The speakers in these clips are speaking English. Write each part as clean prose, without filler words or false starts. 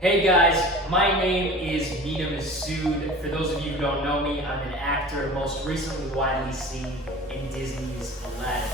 Hey guys, my name is Mena Massoud. For those of you who don't know me, I'm an actor, most recently widely seen in Disney's Aladdin.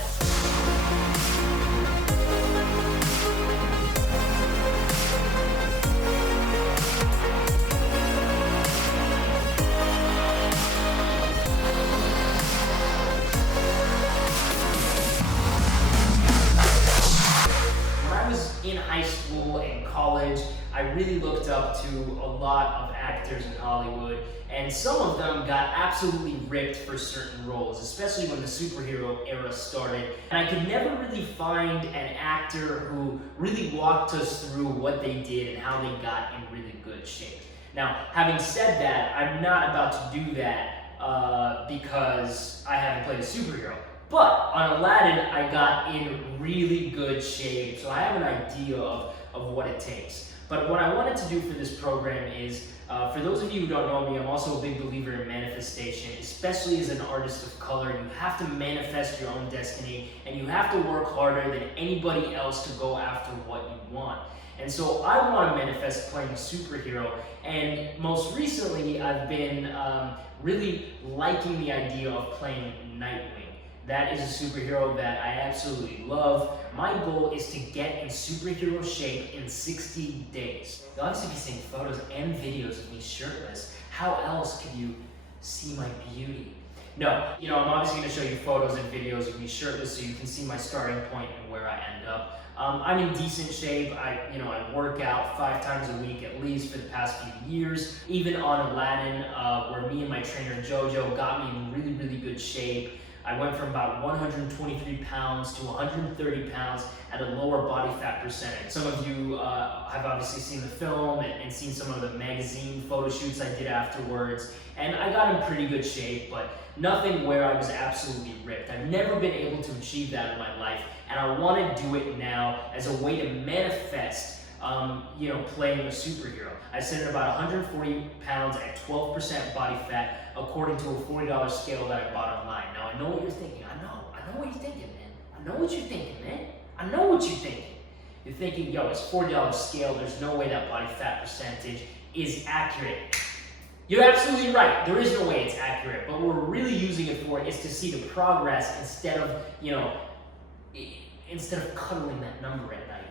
In high school and college, I really looked up to a lot of actors in Hollywood, and some of them got absolutely ripped for certain roles, especially when the superhero era started. And I could never really find an actor who really walked us through what they did and how they got in really good shape. Now, having said that, I'm not about to do that because I haven't played a superhero. But on Aladdin, I got in really good shape, so I have an idea of what it takes. But what I wanted to do for this program is, for those of you who don't know me, I'm also a big believer in manifestation, especially as an artist of color. You have to manifest your own destiny, and you have to work harder than anybody else to go after what you want. And so I want to manifest playing a superhero, and most recently I've been really liking the idea of playing Nightwing. That is a superhero that I absolutely love. My goal is to get in superhero shape in 60 days. You'll obviously be seeing photos and videos of me shirtless. How else could you see my beauty? No, I'm obviously going to show you photos and videos of me shirtless so you can see my starting point and where I end up. I'm in decent shape. I work out 5 times a week at least for the past few years. Even on Aladdin, where me and my trainer Jojo got me in really, really good shape. I went from about 123 pounds to 130 pounds at a lower body fat percentage. Some of you have obviously seen the film and seen some of the magazine photo shoots I did afterwards. And I got in pretty good shape, but nothing where I was absolutely ripped. I've never been able to achieve that in my life, and I want to do it now as a way to manifest playing a superhero. I sit at about 140 pounds at 12% body fat, according to a $40 scale that I bought online. Now, I know what you're thinking. I know what you're thinking, man. I know what you're thinking, man. I know what you're thinking. You're thinking, yo, it's $40 scale. There's no way that body fat percentage is accurate. You're absolutely right. There is no way it's accurate. But what we're really using it for is to see the progress instead of cuddling that number at night.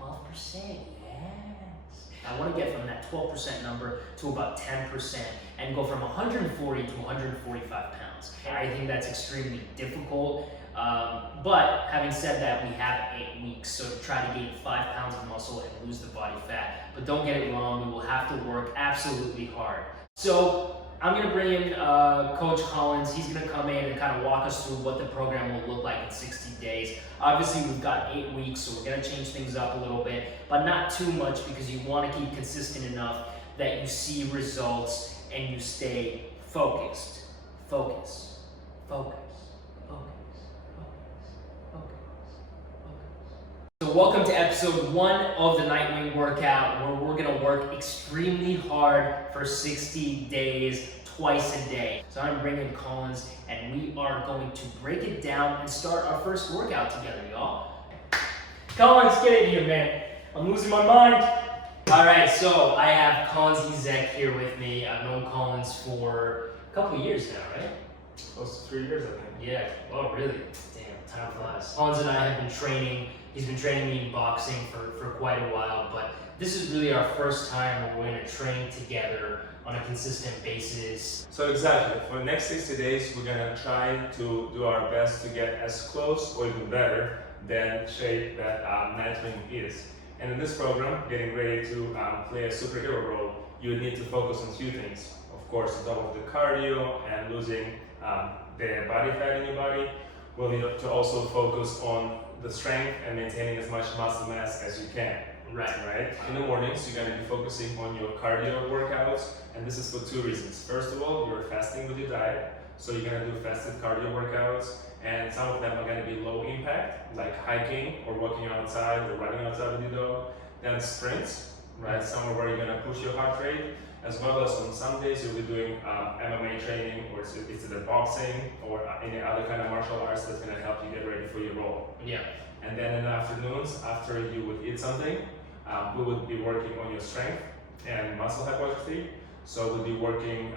12%, yes. I want to get from that 12% number to about 10% and go from 140 to 145 pounds. I think that's extremely difficult, but having said that, we have 8 weeks, so to try to gain 5 pounds of muscle and lose the body fat. But don't get it wrong, we will have to work absolutely hard. So I'm going to bring in Coach Kollins. He's going to come in and kind of walk us through what the program will look like in 60 days. Obviously, we've got 8 weeks, so we're going to change things up a little bit, but not too much because you want to keep consistent enough that you see results and you stay focused. Focus. Focus. Focus. Focus. Focus. Focus. So welcome to episode 1 of the Nightwing Workout, where we're going to work extremely hard for 60 days, twice a day. So I'm bringing Kollins, and we are going to break it down and start our first workout together, y'all. Kollins, get in here, man. I'm losing my mind. All right, so I have Kollins Ezekh here with me. I've known Kollins for a couple of years now, right? Close to 3 years, I think. Yeah. Oh, really? Damn, time flies. Kollins and I have been training. He's been training me in boxing for quite a while, but this is really our first time where we're going to train together on a consistent basis. So exactly, for the next 60 days, we're gonna try to do our best to get as close or even better than shape that Nightwing is. And in this program, getting ready to play a superhero role, you need to focus on 2 things. Of course, on top of the cardio and losing the body fat in your body, we'll need to also focus on the strength and maintaining as much muscle mass as you can. Right? In the mornings, you're going to be focusing on your cardio workouts, and this is for 2 reasons. First of all, you're fasting with your diet, so you're going to do fasted cardio workouts, and some of them are going to be low impact, like hiking or walking outside or running outside with your dog. Then sprints, right? Somewhere where you're going to push your heart rate, as well as on some days you'll be doing MMA training, or it's either boxing or any other kind of martial arts that's going to help you get ready for your role. Yeah. And then in the afternoons, after you would eat something, we would be working on your strength and muscle hypertrophy. So we'll be working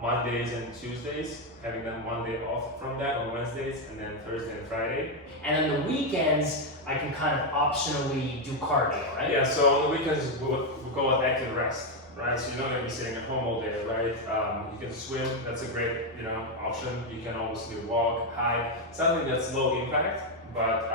Mondays and Tuesdays, having them one day off from that on Wednesdays, and then Thursday and Friday. And then the weekends, I can kind of optionally do cardio, right? Yeah, so on the weekends we'll go with active rest, right? So you're not going to be sitting at home all day, right? You can swim, that's a great option. You can obviously walk, hike, something that's low impact, but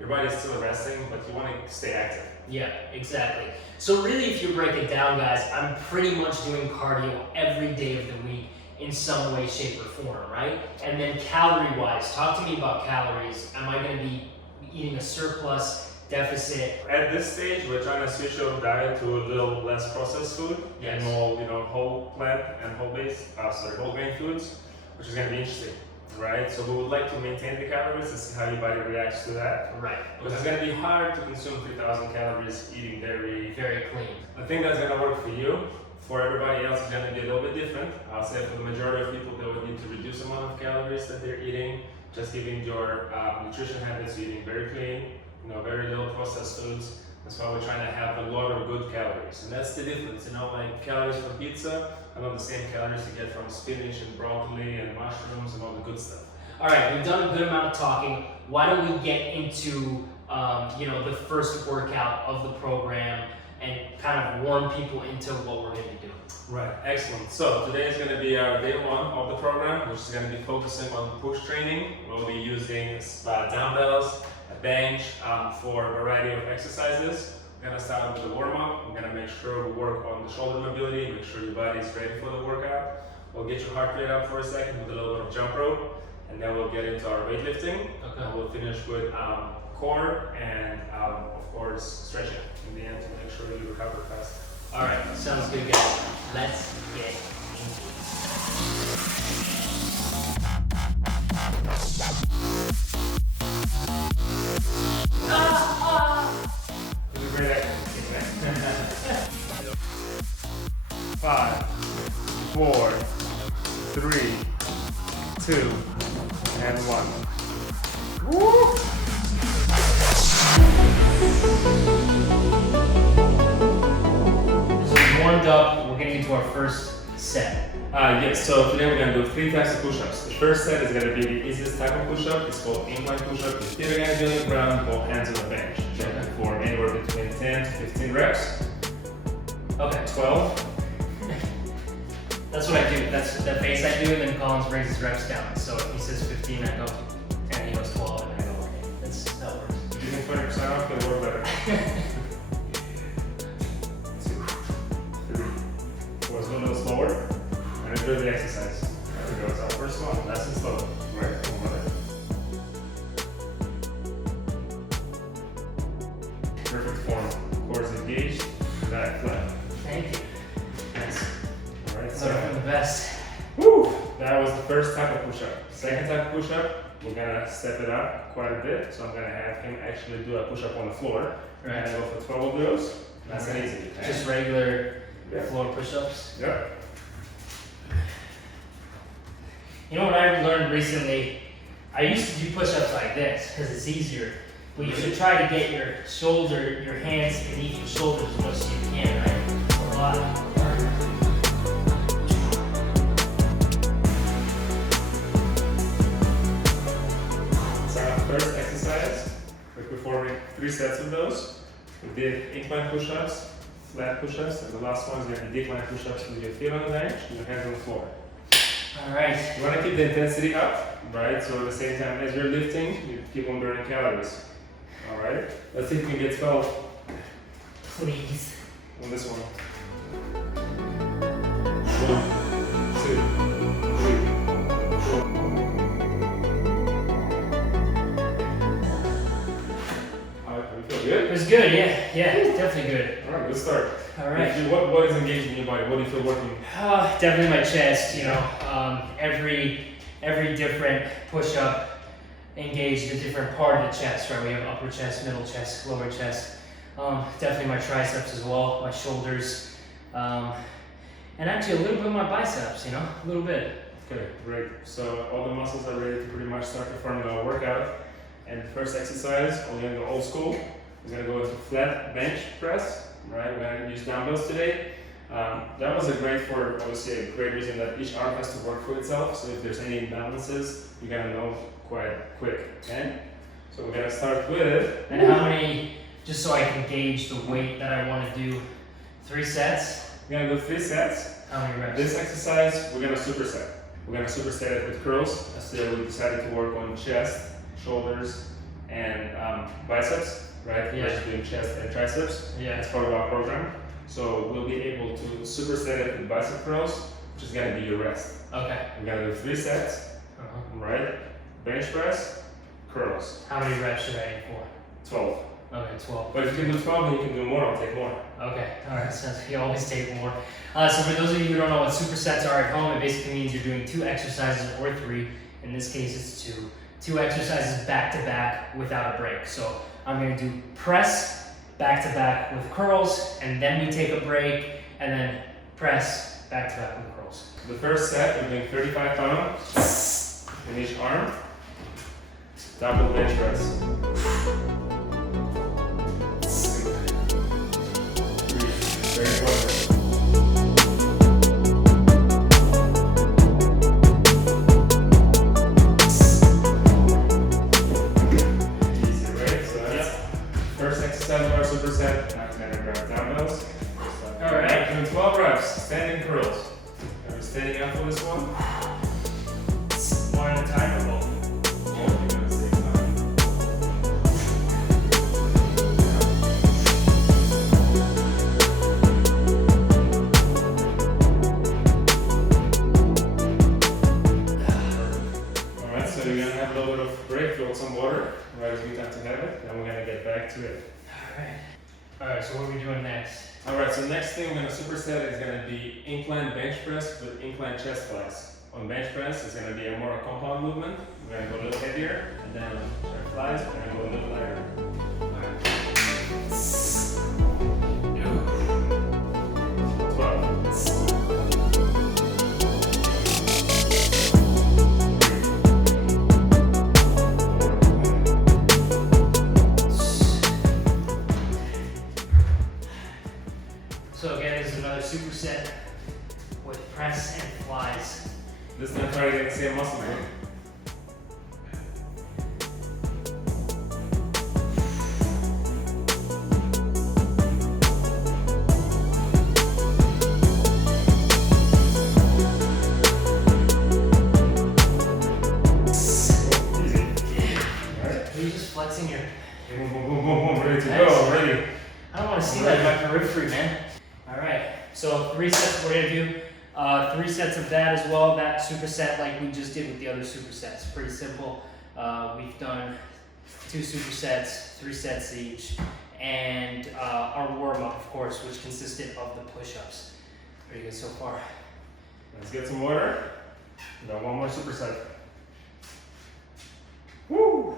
your body's still resting, but you want to stay active. Yeah, exactly. So really, if you break it down, guys, I'm pretty much doing cardio every day of the week in some way, shape, or form, right? And then calorie-wise, talk to me about calories. Am I going to be eating a surplus, deficit? At this stage, we're trying to switch our diet to a little less processed food and more, whole plant and whole grain foods, which is going to be interesting. Right, so we would like to maintain the calories and see how your body reacts to that. Right. Because it's going to be hard to consume 3,000 calories eating dairy. Very clean. I think that's going to work for you. For everybody else, it's going to be a little bit different. I'll say for the majority of people, they would need to reduce the amount of calories that they're eating, just giving your nutrition habits, eating very clean, very little processed foods. That's why we're trying to have a lot of good calories. And that's the difference, like calories from pizza are not the same calories you get from spinach and broccoli and mushrooms and all the good stuff. All right, we've done a good amount of talking. Why don't we get into the first workout of the program and kind of warm people into what we're going to be doing? Right, excellent. So today is going to be our day one of the program, which is going to be focusing on push training. We'll be using dumbbells, a bench for a variety of exercises. We're going to start with the warm-up. We're going to make sure we work on the shoulder mobility, make sure your body is ready for the workout. We'll get your heart rate up for a second with a little bit of jump rope, and then we'll get into our weightlifting. Okay. And we'll finish with core and, of course, stretching in the end to make sure you recover fast. All right, sounds good, guys. Let's get into it. It was a great activity, man. 5, 4, 3, 2, and 1. Woo! Warmed up, we're getting into our first set. Yes, so today we're going to do 3 types of push-ups. The first set is going to be the easiest type of push-up. It's called incline push-up. Your feet are going to be on the ground, both hands on the bench. You can perform anywhere between 10 to 15 reps. Okay. 12. That's what I do. That's the face I do, and then Kollins raises reps down. So if he says 15, I go 10, he goes 12, and I go, okay, that works. If you can 20% off, it'll work better. 2, 3, 4, so a little slower. And enjoy the exercise. There we go. It's our first one. Nice and slow. Right. Perfect form. Core is engaged. Back flat. Thank you. Nice. All right. Learn from the best. Woo! That was the first type of push-up. Second type of push-up, we're gonna step it up quite a bit. So I'm gonna have him actually do a push-up on the floor. Right. And go for 12 of those. Nice and easy. Just regular floor push-ups. Yep. You know what I learned recently? I used to do push-ups like this because it's easier. But you should try to get your hands beneath your shoulders as much as you can, right? A lot harder. So our first exercise, we're performing 3 sets of those. We did incline push-ups, flat push-ups, and the last one is going to be decline push-ups with your feet on the bench and your hands on the floor. All right. You want to keep the intensity up, right? So at the same time as you're lifting, you keep on burning calories. All right? Let's see if we can get 12 Please. on this one. 1, 2, 3, 4. All right, we feel good? It was good, yeah. Yeah, definitely good. All right, good start. All right. What is engaging your body? What do you feel working? Definitely my chest, every different push-up engaged a different part of the chest, right? We have upper chest, middle chest, lower chest. Definitely my triceps as well, my shoulders, and actually a little bit of my biceps, a little bit. Okay, great. So all the muscles are ready to pretty much start performing our workout. And the first exercise, we're going to go old school. is going to go into flat bench press, right? We're going to use dumbbells today. Dumbbells are great for, obviously, a great reason that each arm has to work for itself. So if there's any imbalances, you're going to know quite quick, okay? So we're going to start with... And how many, just so I can gauge the weight that I want to do, 3 sets? We're going to do 3 sets. How many reps? This exercise, we're going to superset. We're going to superset it with curls. So we decided to work on chest, shoulders, and biceps, right? Yeah. We're just doing chest and triceps. Yeah. As part of our program. So we'll be able to superset it with bicep curls, which is going to be your rest. Okay. We're going to do 3 sets, right? Bench press, curls. How many reps should I aim for? 12. Okay, 12. But if you can do 12, then you can do more. I'll take more. Okay, alright, so you always take more. So for those of you who don't know what supersets are at home, it basically means you're doing 2 exercises or 3. In this case, it's 2. 2 exercises back to back without a break. So I'm going to do press back to back with curls, and then we take a break, and then press back to back with curls. The first set, we're doing 35 pounds in each arm. Double bench press. 3. Very important. Easy, right? So that's first exercise of our superset. Now we're gonna grab dumbbells. Alright, doing 12 reps, standing curls. Are we standing up for this one? One at a time or both? Alright, so you're gonna have a little bit of break, fill some water, right as we have to have it, then we're gonna get back to it. Alright, so what are we doing next? Alright, so next thing we're gonna superset is gonna be incline bench press with incline chest flies. On bench press, it's gonna be a more compound movement. We're gonna go a little heavier, and then on flies, we're gonna go a little lighter. Alright. 12. So again, this is another superset with press and flies. This time try to get the same muscle group. Are you just flexing your... Boom, boom, boom, boom, boom, ready to go, ready. I don't want to see that in my periphery, man. Alright, so 3 sets we're going to do. 3 sets of that as well, that superset like we just did with the other supersets. Pretty simple. We've done 2 supersets, 3 sets each, and our warm-up, of course, which consisted of the push-ups. Pretty good so far. Let's get some water. We got one more superset. Woo!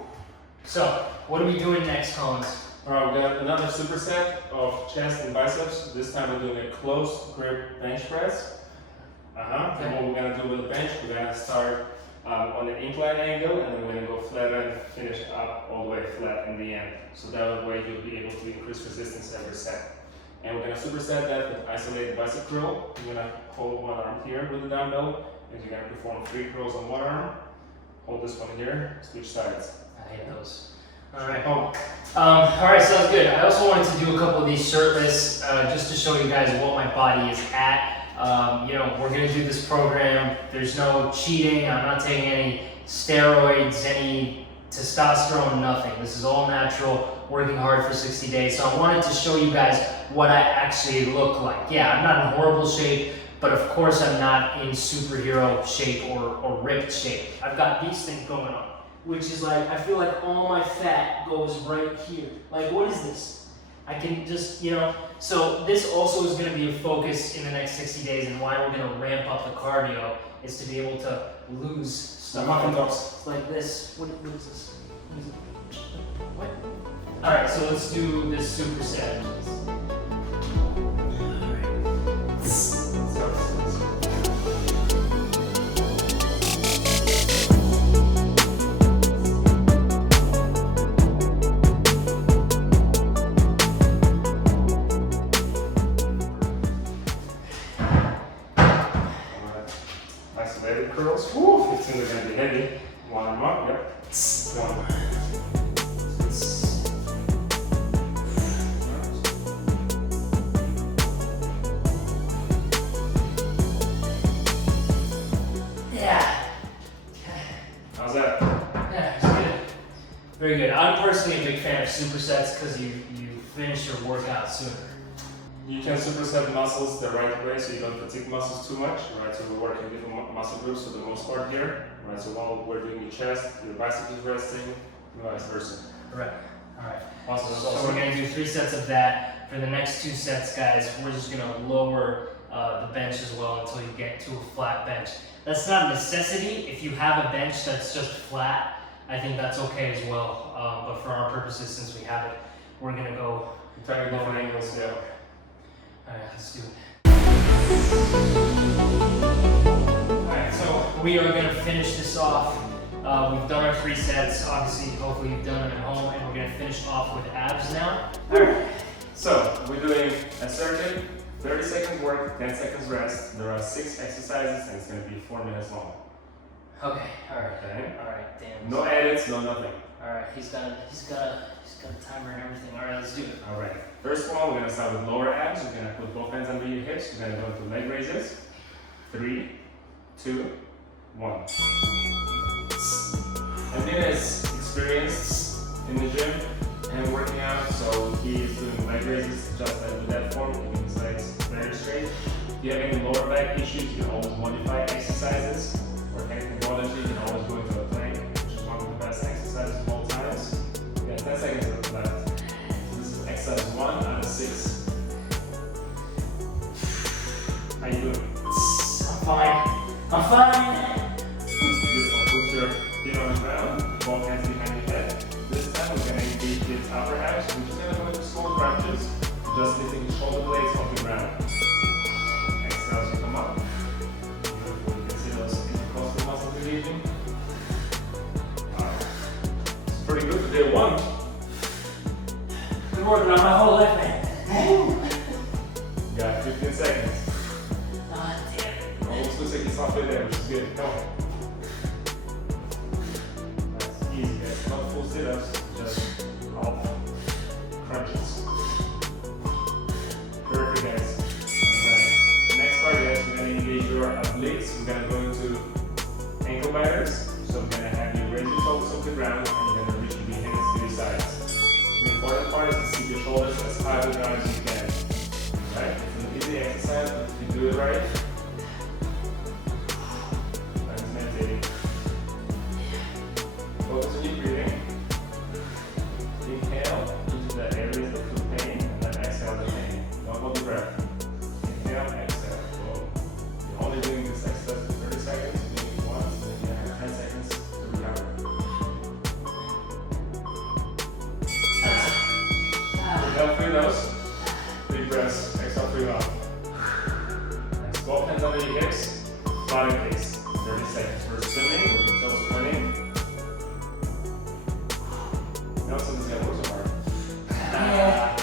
So, what are we doing next, Kollins? Alright, we got another superset of chest and biceps. This time we're doing a close grip bench press. And what we're gonna do with the bench, we're gonna start on the incline angle, and then we're gonna go flat and finish up all the way flat in the end. So that way you'll be able to increase resistance every set. And we're gonna superset that with isolated bicep curl. You're gonna hold one arm here with the dumbbell, and you're gonna perform 3 curls on one arm. Hold this one here, switch sides. I hate those. Alright. Alright, sounds good. I also wanted to do a couple of these shirtless, just to show you guys what my body is at. You know, we're gonna do this program. There's no cheating. I'm not taking any steroids, any testosterone, nothing. This is all natural, working hard for 60 days. So I wanted to show you guys what I actually look like. Yeah, I'm not in horrible shape, but of course I'm not in superhero shape or ripped shape. I've got these things going on, which is like, I feel like all my fat goes right here. Like, what is this? I can just, you know, so this also is going to be a focus in the next 60 days, and why we're going to ramp up the cardio is to be able to lose stuff like this. What is this? What is it? What? All right, so let's do this superset. curls. Woo, 15 is gonna be heavy. One more, yep. One. Yeah. How's that? Yeah, it's good. Very good. I'm personally a big fan of supersets because you finish your workout sooner. You can superset muscles the right way so you don't fatigue muscles too much, right? So we're working different muscle groups for the most part here, right? So while we're doing your chest, your bicep is resting, and vice versa. Right. All right. Awesome. So we're going to do 3 sets of that. For the next 2 sets, guys, we're just going to lower the bench as well until you get to a flat bench. That's not a necessity. If you have a bench that's just flat, I think that's okay as well. But for our purposes, since we have it, we're going to go Trying different angles, yeah. Alright, let's do it. Alright, so we are going to finish this off. We've done our 3 sets. Obviously, hopefully you've done them at home, and we're going to finish off with abs now. Alright, so we're doing a circuit, 30 seconds work, 10 seconds rest. There are 6 exercises, and it's going to be 4 minutes long. Okay, alright. Okay. Alright, damn. No edits, no nothing. Alright, he's got a timer and everything. Alright, let's do it. Alright, first one, we're going to start with lower abs. We're going to put both hands under your hips. We're going to go into leg raises. 3, 2, 1. And Mena is experienced in the gym and working out, so he is doing leg raises just like with that form, keeping his legs very straight. If you have any lower back issues, you can always modify exercises. Or technology, you can always go into a plank, which is one of the best exercises of all times. We got 10 seconds left. So this is exercise 1 out of 6. How you doing? I'm fine. I'm fine. Beautiful. Put your feet on the ground, both hands behind your head. This time we're going to engage the upper abs. We're just going to go into small crunches, just lifting the shoulder blades off the ground. Exhale as you come up. Beautiful. You can see those intercostal muscles engaging. Wow. It's pretty good for day 1. Been working on my whole life, man. You got 15 seconds. Damn. Almost looks like it's halfway there, which is good. Come on. That's easy, guys. Not full sit-ups, just half crunches. Perfect, guys. Alright. Next part, guys, we're going to engage your obliques. We're going to go into ankle biters. So we're going to have you raise your shoulders off the ground and you're going to reach your hands to your sides. The important part is to keep your shoulders as high to the ground as you can. Right? It's an easy exercise, but if you do it right, that's meditating. Focus on your breathing. Inhale into the areas that feel pain, and then exhale the pain. Don't hold the breath. Inhale, exhale. Go. You're only doing this exercise for 30 seconds. You're doing it once, and then you have 10 seconds to recover. Inhale through those. Big breaths. Exhale through your mouth. Next, both hands under your hips. Flat and pace. 30 seconds. We're swimming with the toes pointing. No, something's gonna work so hard. Yeah.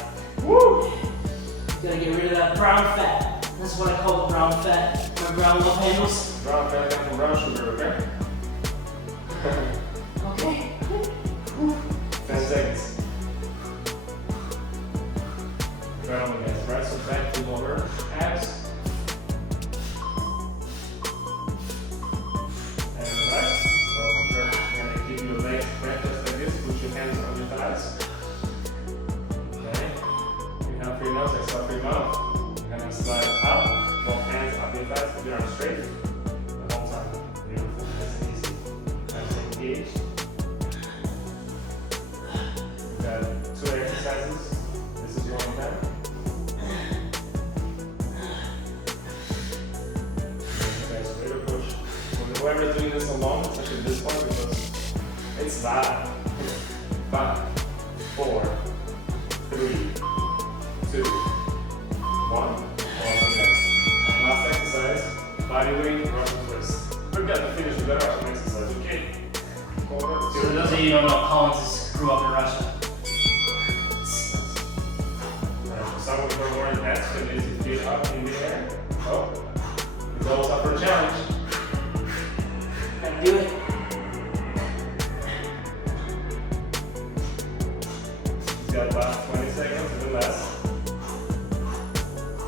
Woo! Gotta get rid of that brown fat. That's what I call it, brown fat. My brown love handles. Brown fat comes from brown sugar, okay? Okay. 10 seconds. Right on the guys, right? So back to lower abs. And relax. So we're gonna keep your legs bent just like this. Put your hands on your thighs. Okay. Inhale through your nose, exhale through your mouth. You're gonna slide up, both hands up your thighs, keep your arms straight. The whole time. Beautiful, nice and easy. Nice and engaged. We've got 2 exercises. This is your own time. Whoever doing this alone, especially this one, because it's bad. 5, 4, 3, 2, 1. Awesome, guys. Last exercise, body weight, Russian twist. We're gonna finish with the Russian exercise, okay? So for those of you who don't know, Kollins grew up in Russia. Right, so some of them are more intense, but they feet up in the air. Oh, it's always up for a challenge. do it. He's got last 20 seconds, a bit less.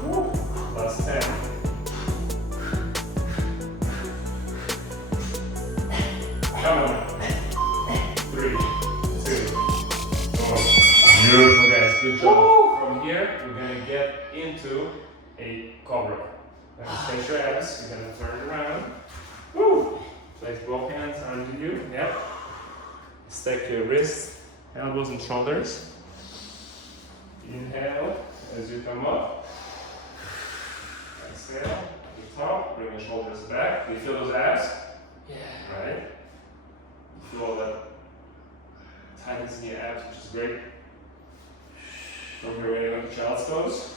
Woo. Last 10. Come on. 3, 2, 1. Beautiful, guys. Good job. From here, we're going to get into a cobra. Stretch your abs. You're going to turn around. Woo. Place both hands under you. Yep. Stack your wrists, elbows, and shoulders. Inhale as you come up. Exhale. At the top. Bring your shoulders back. Do you feel those abs? Yeah. Right. You feel all that tightness in your abs, which is great. From here, we're going to child's pose.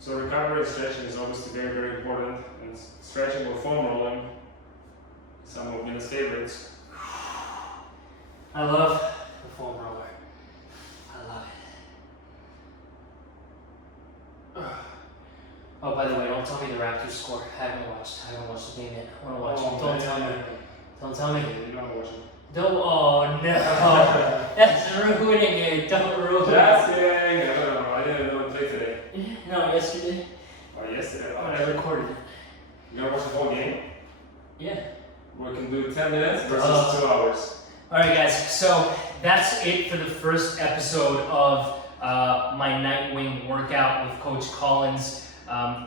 So recovery and stretching is obviously very, very important. And stretching or foam rolling, some of Mena's favorites. I love the foam roller. I love it. Oh, by the way, don't tell me the Raptors score. I haven't watched the game yet. I want to watch it. Don't tell me. Don't tell me. You don't watch it. Don't. Oh no. That's ruining it. Don't ruin it. Just kidding. I didn't know it played today. No, yesterday. Oh, yesterday. When I recorded it. You gonna watch the whole game? Yeah. We can do 10 minutes versus 2 hours. Alright guys, so that's it for the first episode of my Nightwing workout with Coach Kollins.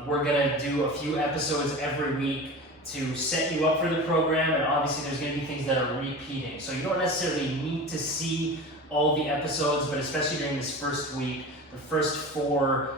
We're gonna do a few episodes every week to set you up for the program, and obviously there's gonna be things that are repeating. So you don't necessarily need to see all the episodes, but especially during this first week, the first 4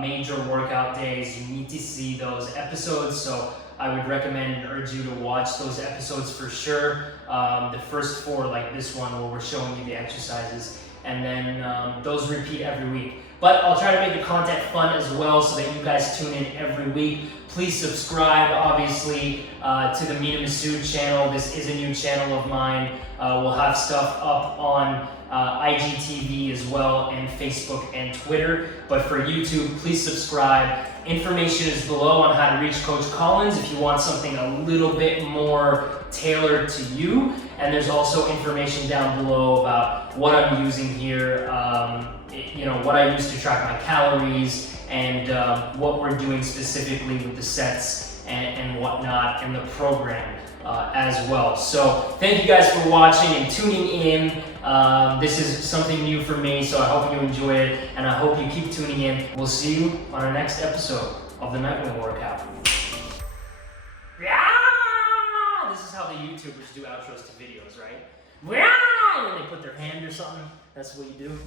major workout days, you need to see those episodes. So I would recommend and urge you to watch those episodes for sure. The first 4, like this one where we're showing you the exercises, and then those repeat every week. But I'll try to make the content fun as well so that you guys tune in every week. Please subscribe, obviously, to the Mena Massoud channel. This is a new channel of mine. We'll have stuff up on IGTV as well, and Facebook and Twitter. But for YouTube, please subscribe. Information is below on how to reach Coach Kollins if you want something a little bit more tailored to you. And there's also information down below about what I'm using here, you know, what I use to track my calories, and what we're doing specifically with the sets and whatnot, and the program as well. So thank you guys for watching and tuning in. This is something new for me, so I hope you enjoy it, and I hope you keep tuning in. We'll see you on our next episode of the Nightwing Workout. This is how the YouTubers do outros to videos, right? When they put their hand or something, that's what you do.